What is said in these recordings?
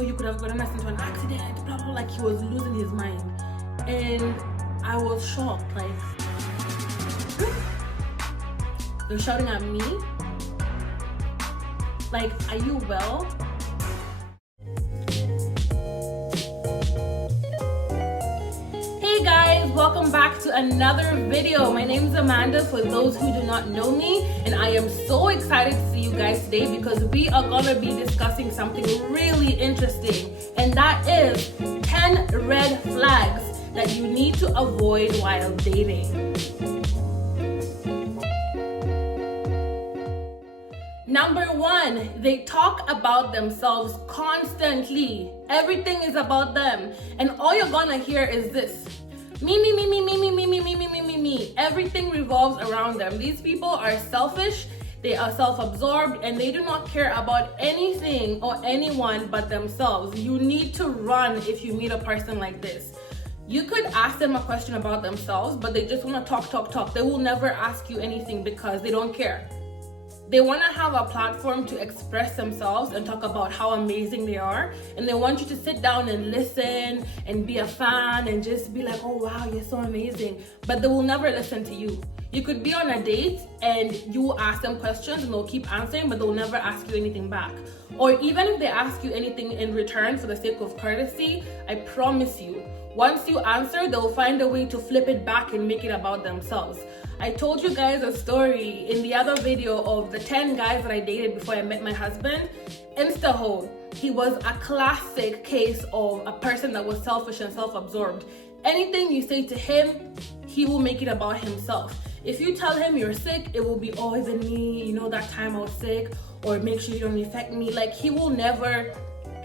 you could have gotten us into an accident, blah, blah, like he was losing his mind. And I was shocked, like, they're shouting at me? Like, are you well? Hey guys, welcome back to another video. My name is Amanda for those who do not know me, and I am so excited to see you guys today because we are gonna be discussing something really interesting, and that is 10 red flags that you need to avoid while dating. Number 1, they talk about themselves constantly. Everything is about them. And all you're gonna hear is this. Me. Everything revolves around them. These people are selfish, they are self-absorbed, and they do not care about anything or anyone but themselves. You need to run if you meet a person like this. You could ask them a question about themselves, but they just wanna talk. They will never ask you anything because they don't care. They want to have a platform to express themselves and talk about how amazing they are, and they want you to sit down and listen and be a fan and just be like, oh wow, you're so amazing, but they will never listen to you. You could be on a date and you will ask them questions and they'll keep answering, but they'll never ask you anything back. Or even if they ask you anything in return for the sake of courtesy, I promise you, once you answer, they'll find a way to flip it back and make it about themselves. I told you guys a story in the other video of the 10 guys that I dated before I met my husband. Insta-ho, he was a classic case of a person that was selfish and self-absorbed. Anything you say to him, he will make it about himself. If you tell him you're sick, it will be, oh, even me, that time I was sick, or make sure you don't infect me. Like, he will never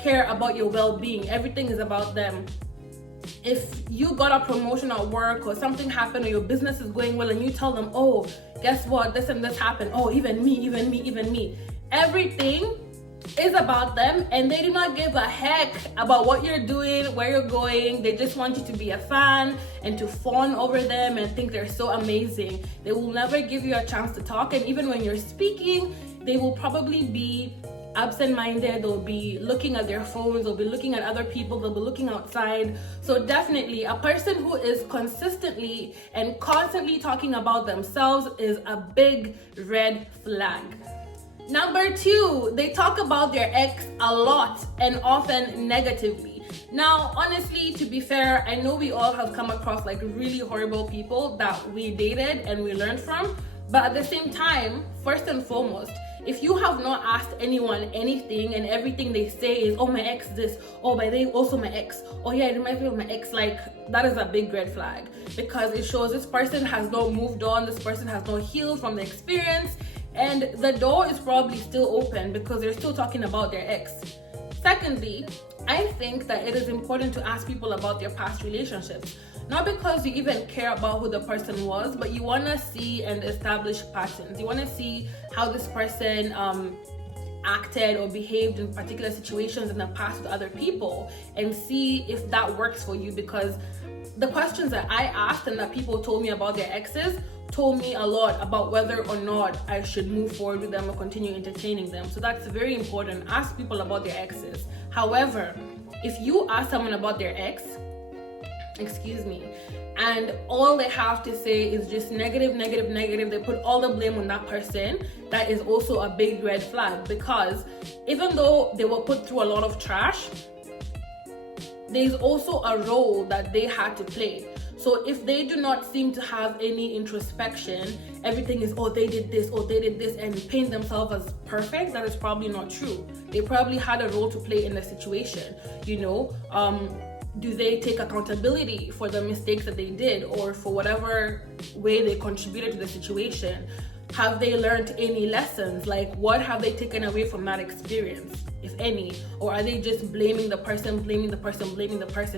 care about your well-being. Everything is about them. If you got a promotion at work or something happened or your business is going well and you tell them, oh, guess what, this and this happened, oh, even me. Everything is about them, and they do not give a heck about what you're doing, where you're going. They just want you to be a fan and to fawn over them and think they're so amazing. They will never give you a chance to talk, and even when you're speaking, they will probably be absent-minded. They'll be looking at their phones, they'll be looking at other people, they'll be looking outside. So definitely a person who is consistently and constantly talking about themselves is a big red flag. Number 2, they talk about their ex a lot and often negatively. Now, honestly, to be fair, I know we all have come across like really horrible people that we dated and we learned from, but at the same time, first and foremost, if you have not asked anyone anything and everything they say is, oh, my ex this, oh, by the way, also my ex, oh yeah, it reminds me of my ex, like, that is a big red flag, because it shows this person has not moved on, this person has not healed from the experience, and the door is probably still open because they're still talking about their ex. Secondly, I think that it is important to ask people about their past relationships. Not because you even care about who the person was, but you want to see and establish patterns. You want to see how this person acted or behaved in particular situations in the past with other people, and see if that works for you, because the questions that I asked and that people told me about their exes told me a lot about whether or not I should move forward with them or continue entertaining them. So that's very important. Ask people about their exes. However, if you ask someone about their ex, and all they have to say is just negative, they put all the blame on that person, that is also a big red flag, because even though they were put through a lot of trash, there's also a role that they had to play. So if they do not seem to have any introspection, everything is, oh, they did this, and paint themselves as perfect, that is probably not true. They probably had a role to play in the situation, Do they take accountability for the mistakes that they did, or for whatever way they contributed to the situation? Have they learned any lessons? Like, what have they taken away from that experience, if any? Or are they just blaming the person?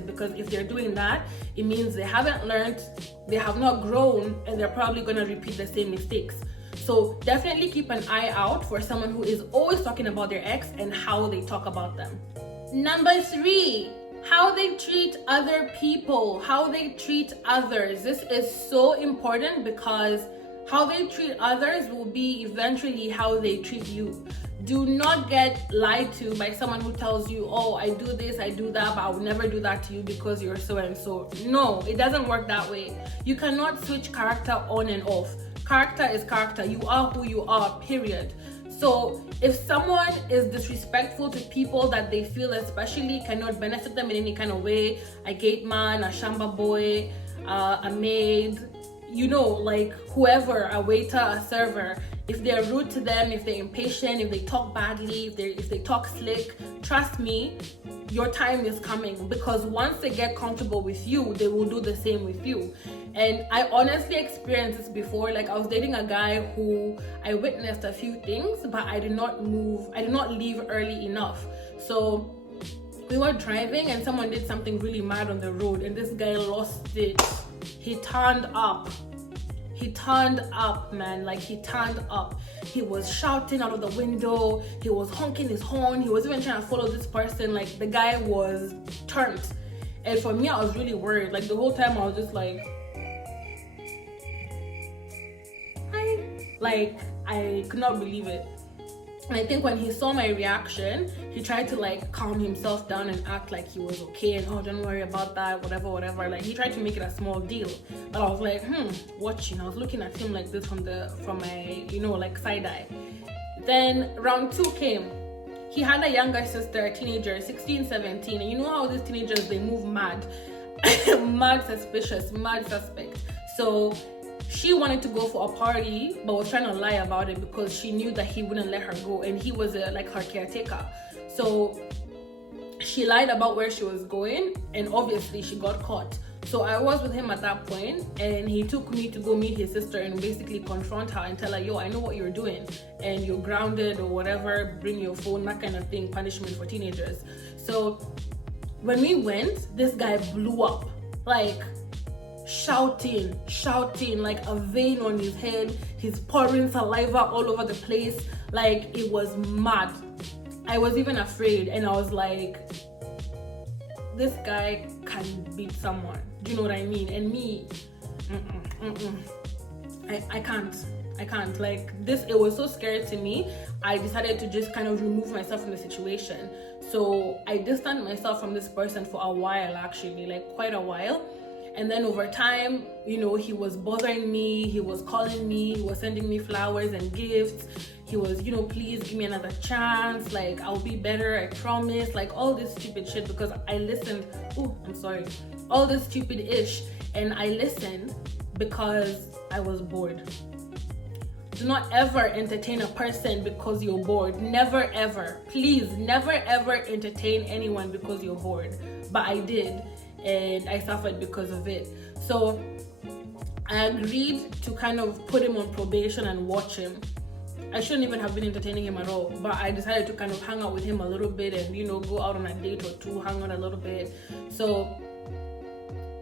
Because if they're doing that, it means they haven't learned, they have not grown, and they're probably going to repeat the same mistakes. So definitely keep an eye out for someone who is always talking about their ex and how they talk about them. Number 3, how they treat other people, how they treat others. This is so important, because how they treat others will be eventually how they treat you. Do not get lied to by someone who tells you, oh, I do this, I do that, but I would never do that to you because you're so and so. No, it doesn't work that way. You cannot switch character on and off. Character is character. You are who you are, period. So if someone is disrespectful to people that they feel especially cannot benefit them in any kind of way, a gate man, a shamba boy, a maid, you know, like whoever, a waiter, a server, if they're rude to them, if they're impatient, if they talk badly, if they talk slick, trust me, your time is coming, because once they get comfortable with you, they will do the same with you. And I honestly experienced this before. Like, I was dating a guy who I witnessed a few things, but I did not leave early enough. So we were driving and someone did something really mad on the road, and this guy lost it. He turned up, man. Like, he turned up. He was shouting out of the window. He was honking his horn. He was even trying to follow this person. Like, the guy was turned. And for me, I was really worried. Like, the whole time I was just like, I could not believe it. And I think when he saw my reaction, he tried to like calm himself down and act like he was okay and, oh, don't worry about that, whatever. Like, he tried to make it a small deal. But I was like, watching. I was looking at him like this from my, you know, like side eye. Then round 2 came. He had a younger sister, a teenager, 16, 17. And you know how these teenagers, they move mad. Mad suspicious, mad suspect. So she wanted to go for a party, but was trying to lie about it because she knew that he wouldn't let her go, and he was like her caretaker. So she lied about where she was going, and obviously she got caught. So I was with him at that point, and he took me to go meet his sister and basically confront her and tell her, yo, I know what you're doing, and you're grounded or whatever, bring your phone, that kind of thing, punishment for teenagers. So when we went, this guy blew up, like shouting like a vein on his head. He's pouring saliva all over the place. Like, it was mad. I was even afraid, and I was like, this guy can beat someone. Do you know what I mean? And me, I can't. Like, this, it was so scary to me. I decided to just kind of remove myself from the situation. So I distanced myself from this person for a while, actually, like quite a while. And then over time, you know, he was bothering me, he was calling me, he was sending me flowers and gifts. He was, you know, please give me another chance, like, I'll be better, I promise, like all this stupid shit, because I listened. All this stupid ish. And I listened because I was bored. Do not ever entertain a person because you're bored. Never ever. Please, never ever entertain anyone because you're bored. But I did. And I suffered because of it. So I agreed to kind of put him on probation and watch him. I shouldn't even have been entertaining him at all, but I decided to kind of hang out with him a little bit and, you know, go out on a date or two, hang out a little bit. So,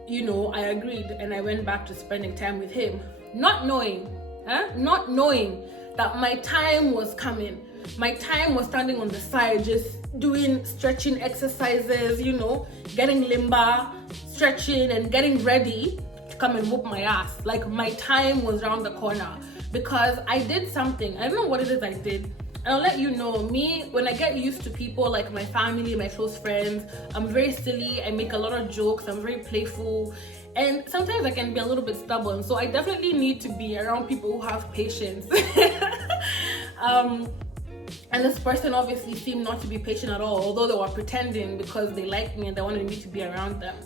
you know, I agreed, and I went back to spending time with him, not knowing that my time was coming. My time was standing on the side, just doing stretching exercises, you know, getting limber, stretching, and getting ready to come and whoop my ass. Like, my time was around the corner because I did something. I don't know what it is I did. And I'll let you know, me, when I get used to people, like my family, my close friends, I'm very silly. I make a lot of jokes. I'm very playful. And sometimes I can be a little bit stubborn. So I definitely need to be around people who have patience. And this person obviously seemed not to be patient at all, although they were pretending because they liked me and they wanted me to be around them.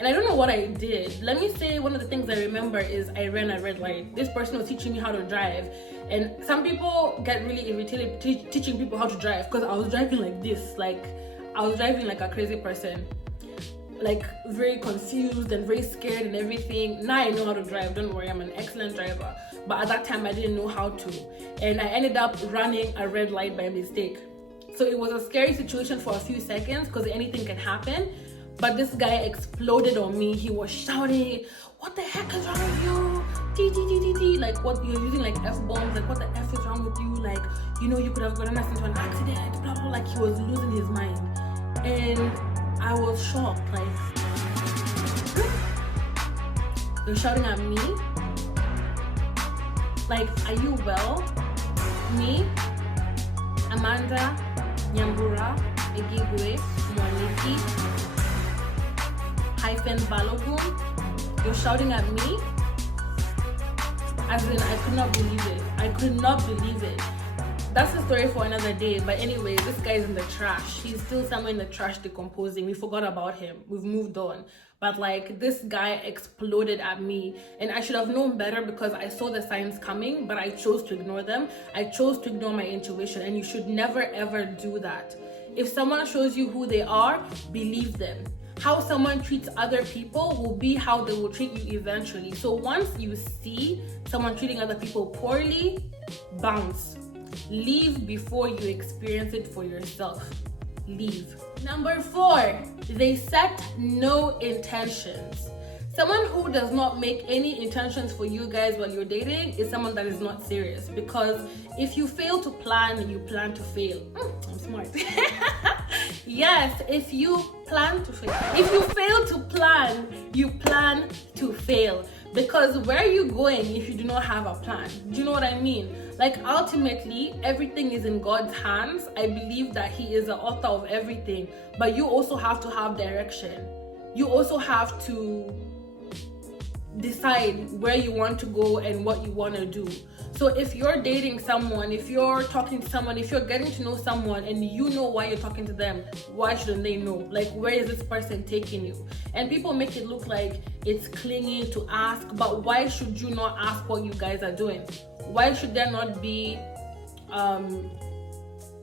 And I don't know what I did. Let me say, one of the things I remember is I ran a red light. This person was teaching me how to drive. And some people get really irritated teaching people how to drive because I was driving like this. Like, I was driving like a crazy person. Like, very confused and very scared and everything. Now I know how to drive, don't worry, I'm an excellent driver. But at that time I didn't know how to. And I ended up running a red light by mistake. So it was a scary situation for a few seconds because anything can happen. But this guy exploded on me. He was shouting, what the heck is wrong with you? Like, what, you're using like F-bombs, like what the F is wrong with you? Like, you know, you could have gotten us into an accident, blah, blah, like he was losing his mind. And I was shocked, like, you're shouting at me? Like, are you well? Me? Amanda, Nyambura, Igigwe, Mwaniki, Balogun, you're shouting at me? As in, I could not believe it. I could not believe it. That's a story for another day. But anyway, this guy's in the trash. He's still somewhere in the trash decomposing. We forgot about him. We've moved on. But like, this guy exploded at me, and I should have known better because I saw the signs coming, but I chose to ignore them. I chose to ignore my intuition, and you should never ever do that. If someone shows you who they are, believe them. How someone treats other people will be how they will treat you eventually. So once you see someone treating other people poorly, bounce. Leave before you experience it for yourself. Leave. Number 4, they set no intentions. Someone who does not make any intentions for you guys while you're dating is someone that is not serious, because if you fail to plan, you plan to fail. I'm smart. Yes, if you plan to fail. If you fail to plan, you plan to fail. Because where are you going if you do not have a plan? Do you know what I mean? Like, ultimately, everything is in God's hands. I believe that He is the author of everything. But you also have to have direction. You also have to decide where you want to go and what you want to do. So if you're dating someone, if you're talking to someone, if you're getting to know someone and you know why you're talking to them, why shouldn't they know? Like, where is this person taking you? And people make it look like it's clingy to ask, but why should you not ask what you guys are doing? Why should there not be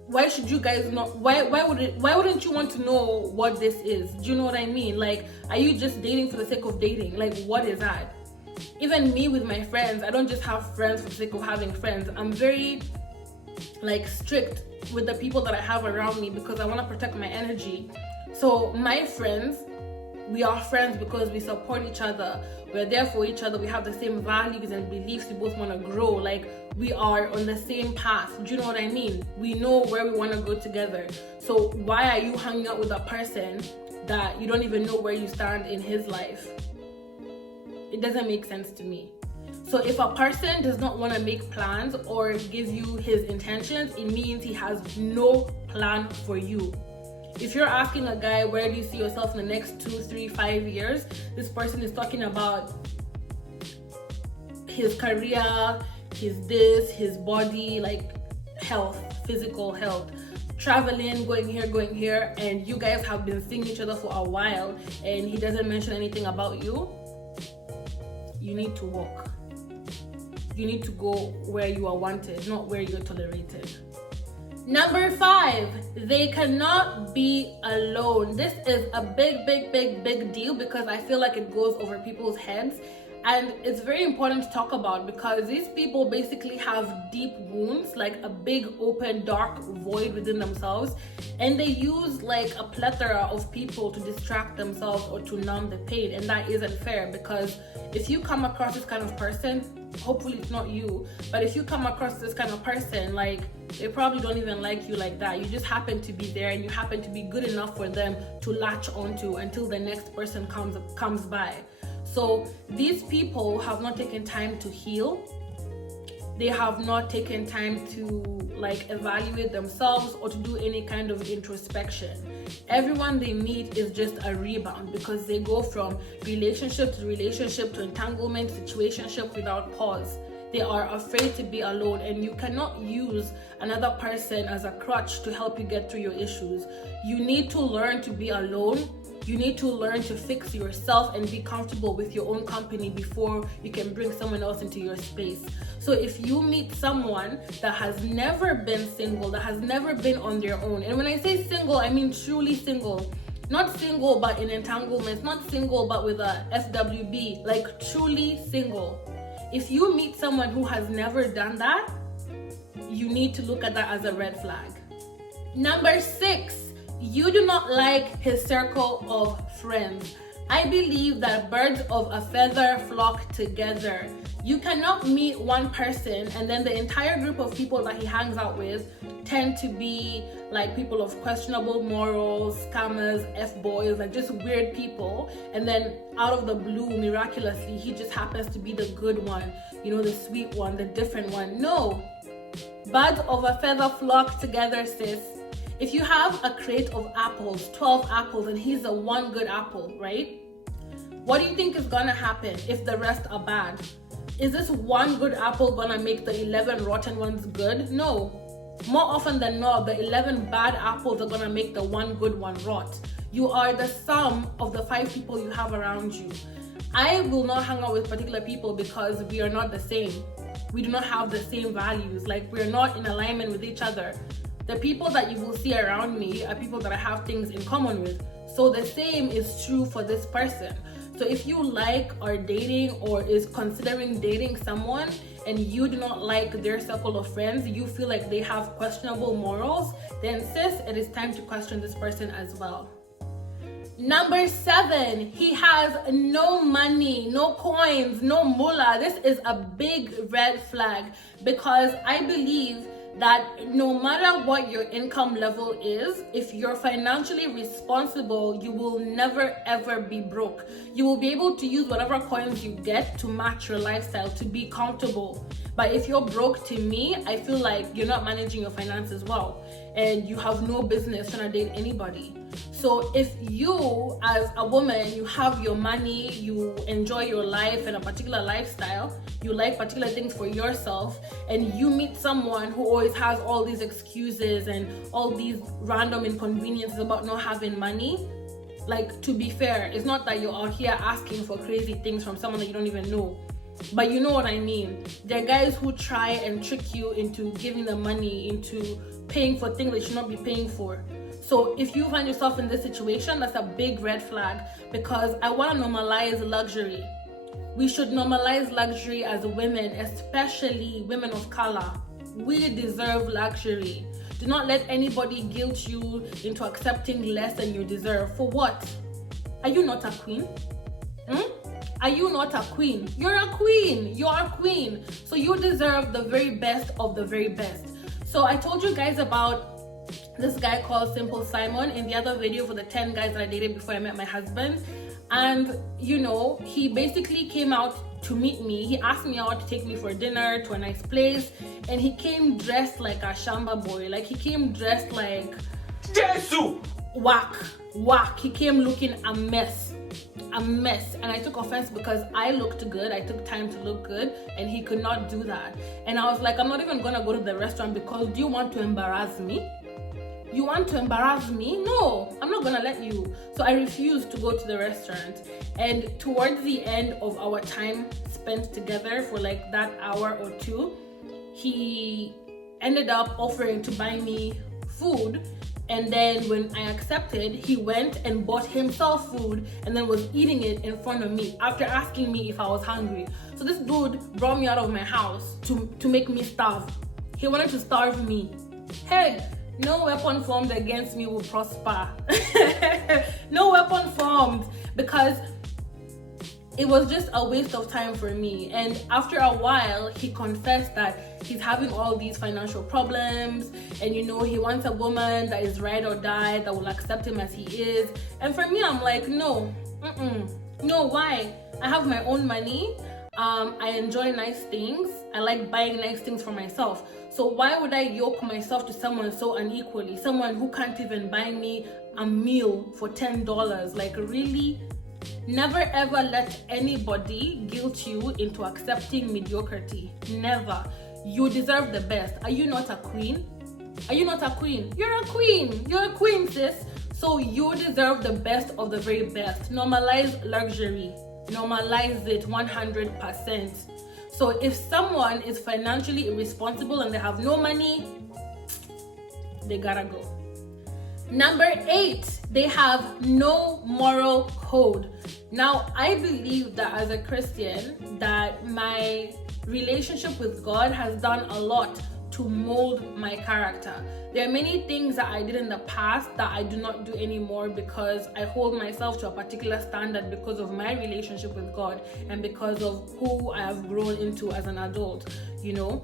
why should you guys not, why wouldn't you want to know what this is? Do you know what I mean? Like, are you just dating for the sake of dating? Like, what is that? Even me with my friends, I don't just have friends for the sake of having friends. I'm very like strict with the people that I have around me because I want to protect my energy. So my friends, we are friends because we support each other. We're there for each other. We have the same values and beliefs. We both want to grow. Like, we are on the same path. Do you know what I mean? We know where we want to go together. So why are you hanging out with a person that you don't even know where you stand in his life? It doesn't make sense to me. So if a person does not want to make plans or give you his intentions, it means he has no plan for you. If you're asking a guy, where do you see yourself in the next 2, 3, 5 years? This person is talking about his career, his body, like health, physical health, traveling, going here, and you guys have been seeing each other for a while and he doesn't mention anything about you. You need to walk. You need to go where you are wanted, not where you're tolerated. Number 5, they cannot be alone. This is a big deal because I feel like it goes over people's heads, and it's very important to talk about because these people basically have deep wounds, like a big open dark void within themselves, and they use like a plethora of people to distract themselves or to numb the pain, and that isn't fair. Because if you come across this kind of person, hopefully it's not you, but if you come across this kind of person, like, they probably don't even like you like that. You just happen to be there and you happen to be good enough for them to latch onto until the next person comes by. So these people have not taken time to heal. They have not taken time to like evaluate themselves or to do any kind of introspection. Everyone they meet is just a rebound because they go from relationship to relationship to entanglement, situationship without pause. They are afraid to be alone, and you cannot use another person as a crutch to help you get through your issues. You need to learn to be alone. You need to learn to fix yourself and be comfortable with your own company before you can bring someone else into your space. So if you meet someone that has never been single, that has never been on their own, and when I say single, I mean truly single, not single but in entanglements, not single but with a FWB, like truly single. If you meet someone who has never done that, you need to look at that as a red flag. Number 6, you do not like his circle of friends. I believe that birds of a feather flock together. You cannot meet one person and then the entire group of people that he hangs out with tend to be like people of questionable morals, scammers, F-boys, like just weird people. And then out of the blue, miraculously, he just happens to be the good one, you know, the sweet one, the different one. No. Birds of a feather flock together, sis. If you have a crate of apples, 12 apples, and he's the one good apple, right? What do you think is gonna happen if the rest are bad? Is this one good apple gonna make the 11 rotten ones good? No. More often than not, the 11 bad apples are gonna make the one good one rot. You are the sum of the 5 people you have around you. I will not hang out with particular people because we are not the same. We do not have the same values. Like, we're not in alignment with each other. The people that you will see around me are people that I have things in common with. So the same is true for this person. So if you like are dating or is considering dating someone and you do not like their circle of friends, you feel like they have questionable morals, then sis, it is time to question this person as well. Number 7, he has no money, no coins, no moolah. This is a big red flag because I believe that no matter what your income level is, if you're financially responsible, you will never ever be broke. You will be able to use whatever coins you get to match your lifestyle, to be comfortable. But if you're broke, to me, I feel like you're not managing your finances well and you have no business trying to date anybody. So if you, as a woman, you have your money, you enjoy your life and a particular lifestyle, you like particular things for yourself, and you meet someone who always has all these excuses and all these random inconveniences about not having money, like, to be fair, it's not that you're out here asking for crazy things from someone that you don't even know. But you know what I mean. There are guys who try and trick you into giving them money, into paying for things that you should not be paying for. So if you find yourself in this situation, that's a big red flag, because I want to normalize luxury. We should normalize luxury as women, especially women of color. We deserve luxury. Do not let anybody guilt you into accepting less than you deserve. For what? Are you not a queen? Are you not a queen? You're a queen. You're a queen. So you deserve the very best of the very best. So I told you guys about this guy called Simple Simon in the other video for the 10 guys that I dated before I met my husband. And you know, he basically came out to meet me. He asked me out to take me for dinner to a nice place, and he came dressed like a shamba boy. Like, he came dressed like Jesus! Whack. He came looking a mess. And I took offense because I looked good. I took time to look good, and he could not do that. And I was like, I'm not even gonna go to the restaurant because do you want to embarrass me? You want to embarrass me? No, I'm not gonna let you. So I refused to go to the restaurant. And towards the end of our time spent together for like that hour or two, he ended up offering to buy me food. And then when I accepted, he went and bought himself food and then was eating it in front of me after asking me if I was hungry. So this dude brought me out of my house to make me starve. He wanted to starve me. Hey, no weapon formed against me will prosper. No weapon formed, because it was just a waste of time for me. And after a while, he confessed that he's having all these financial problems, and you know, he wants a woman that is ride or die, that will accept him as he is. And for me, I'm like, no, why? I have my own money. I enjoy nice things. I like buying nice things for myself. So why would I yoke myself to someone so unequally? Someone who can't even buy me a meal for $10. Like, really? Never ever let anybody guilt you into accepting mediocrity. Never. You deserve the best. Are you not a queen? Are you not a queen? You're a queen. You're a queen, sis. So you deserve the best of the very best. Normalize luxury. Normalize it 100%. So if someone is financially irresponsible and they have no money, they gotta go. Number 8, they have no moral code. Now, I believe that as a Christian, that my relationship with God has done a lot to mold my character. There are many things that I did in the past that I do not do anymore because I hold myself to a particular standard because of my relationship with God and because of who I have grown into as an adult, you know?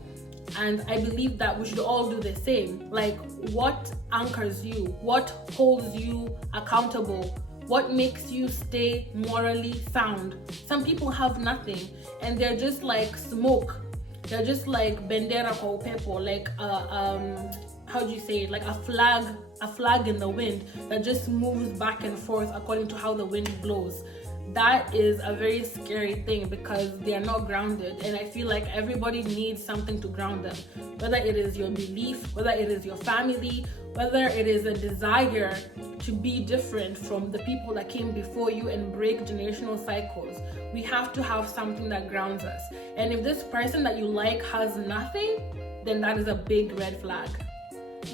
And I believe that we should all do the same. Like, what anchors you? What holds you accountable? What makes you stay morally sound? Some people have nothing and they're just like smoke. They're just like bendera kwa upepo, like how do you say it? Like a flag in the wind that just moves back and forth according to how the wind blows. That is a very scary thing because they are not grounded, and I feel like everybody needs something to ground them, whether it is your belief, whether it is your family, whether it is a desire to be different from the people that came before you and break generational cycles. We have to have something that grounds us, and if this person that you like has nothing, then that is a big red flag.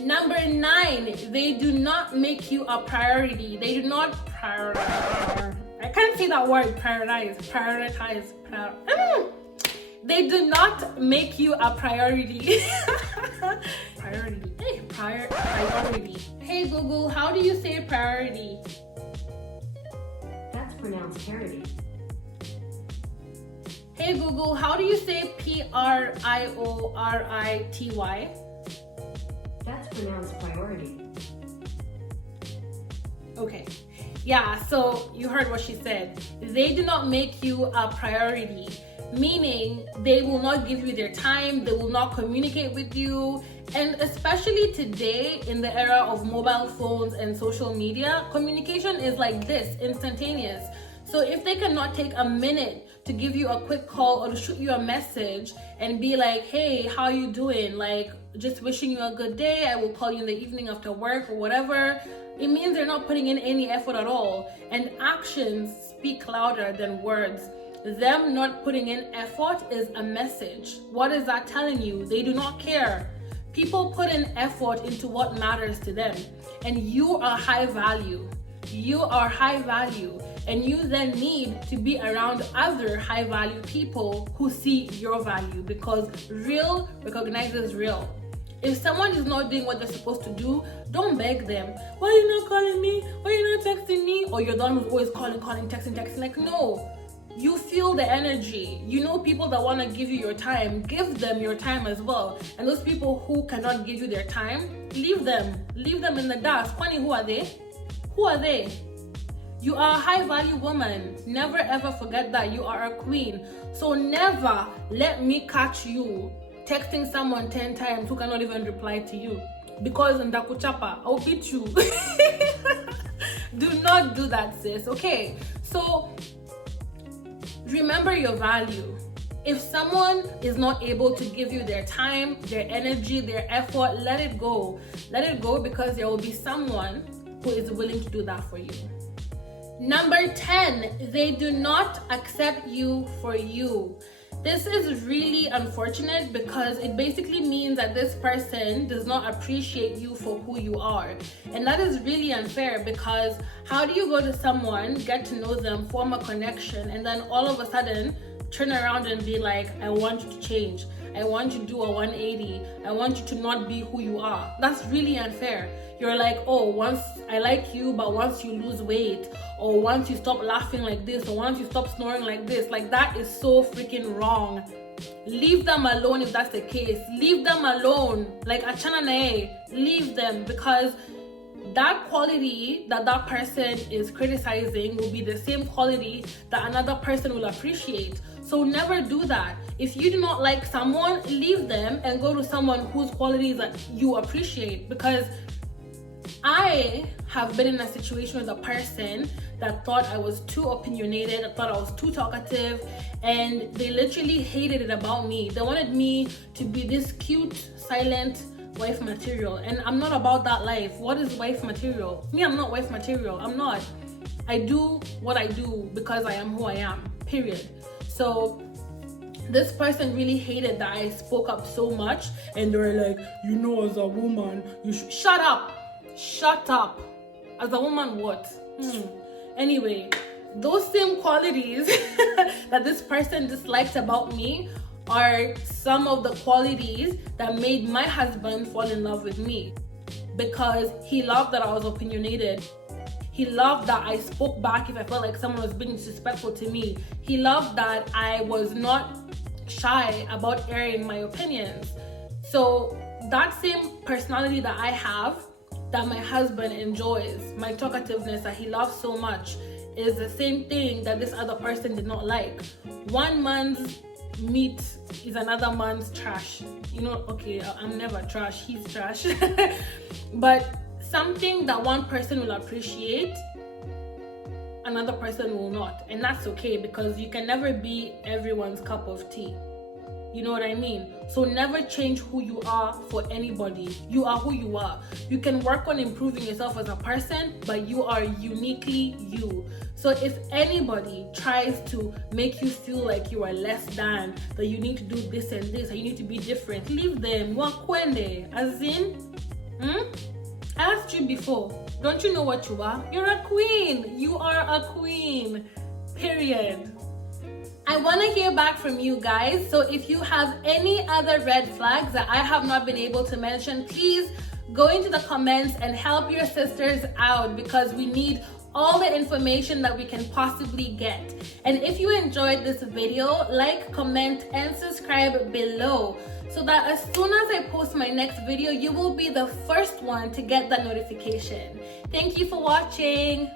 Number 9, they do not make you a priority. They do not prioritize. I can't say that word, prioritize. They do not make you a priority. Priority. Hey Google, how do you say priority? That's pronounced parity. Hey Google, how do you say priority? That's pronounced priority. Okay. Yeah, so you heard what she said. They do not make you a priority, meaning they will not give you their time, they will not communicate with you. And especially today, in the era of mobile phones and social media, communication is like this, instantaneous. So if they cannot take a minute to give you a quick call or to shoot you a message and be like, hey, how you doing? Like, just wishing you a good day, I will call you in the evening after work or whatever, it means they're not putting in any effort at all. And actions speak louder than words. Them not putting in effort is a message. What is that telling you? They do not care. People put in effort into what matters to them. And you are high value. You are high value. And you then need to be around other high value people who see your value, because real recognizes real. If someone is not doing what they're supposed to do, don't beg them. Why are you not calling me? Why are you not texting me? Or you're the one who's always calling, texting. Like, no. You feel the energy. You know people that want to give you your time. Give them your time as well. And those people who cannot give you their time, leave them. Leave them in the dust. Funny, who are they? Who are they? You are a high value woman. Never ever forget that you are a queen. So never let me catch you texting someone 10 times who cannot even reply to you, because in Dakuchapa, I'll beat you. Do not do that, sis. Okay, so remember your value. If someone is not able to give you their time, their energy, their effort, let it go. Let it go, because there will be someone who is willing to do that for you. Number 10, they do not accept you for you. This is really unfortunate because it basically means that this person does not appreciate you for who you are. And that is really unfair, because how do you go to someone, get to know them, form a connection, and then all of a sudden turn around and be like, I want you to change. I want you to do a 180. I want you to not be who you are. That's really unfair. You're like, oh, once I like you, but once you lose weight, or once you stop laughing like this, or once you stop snoring like this, like that is so freaking wrong. Leave them alone if that's the case. Leave them alone. Like achana nae, leave them, because that quality that that person is criticizing will be the same quality that another person will appreciate. So never do that. If you do not like someone, leave them and go to someone whose qualities that you appreciate, because I have been in a situation with a person that thought I was too opinionated, I thought I was too talkative, and they literally hated it about me. They wanted me to be this cute, silent wife material, and I'm not about that life. What is wife material? Me, I'm not wife material. I'm not. I do what I do because I am who I am, period. So this person really hated that I spoke up so much, and they were like, you know, as a woman, you should shut up. Shut up. As a woman, what? Anyway, those same qualities that this person disliked about me are some of the qualities that made my husband fall in love with me, because he loved that I was opinionated. He loved that I spoke back if I felt like someone was being disrespectful to me. He loved that I was not shy about airing my opinions. So that same personality that I have, that my husband enjoys, my talkativeness that he loves so much, is the same thing that this other person did not like. One man's meat is another man's trash. You know, okay, I'm never trash, he's trash. But something that one person will appreciate, another person will not. And that's okay, because you can never be everyone's cup of tea. You know what I mean? So never change who you are for anybody. You are who you are. You can work on improving yourself as a person, but you are uniquely you. So if anybody tries to make you feel like you are less than, that you need to do this and this, and you need to be different, leave them. Wakwende. As in, I asked you before, don't you know what you are? You're a queen. You are a queen. Period. I want to hear back from you guys. So if you have any other red flags that I have not been able to mention, please go into the comments and help your sisters out, because we need all the information that we can possibly get. And if you enjoyed this video, like, comment, and subscribe below, so that as soon as I post my next video, you will be the first one to get that notification. Thank you for watching.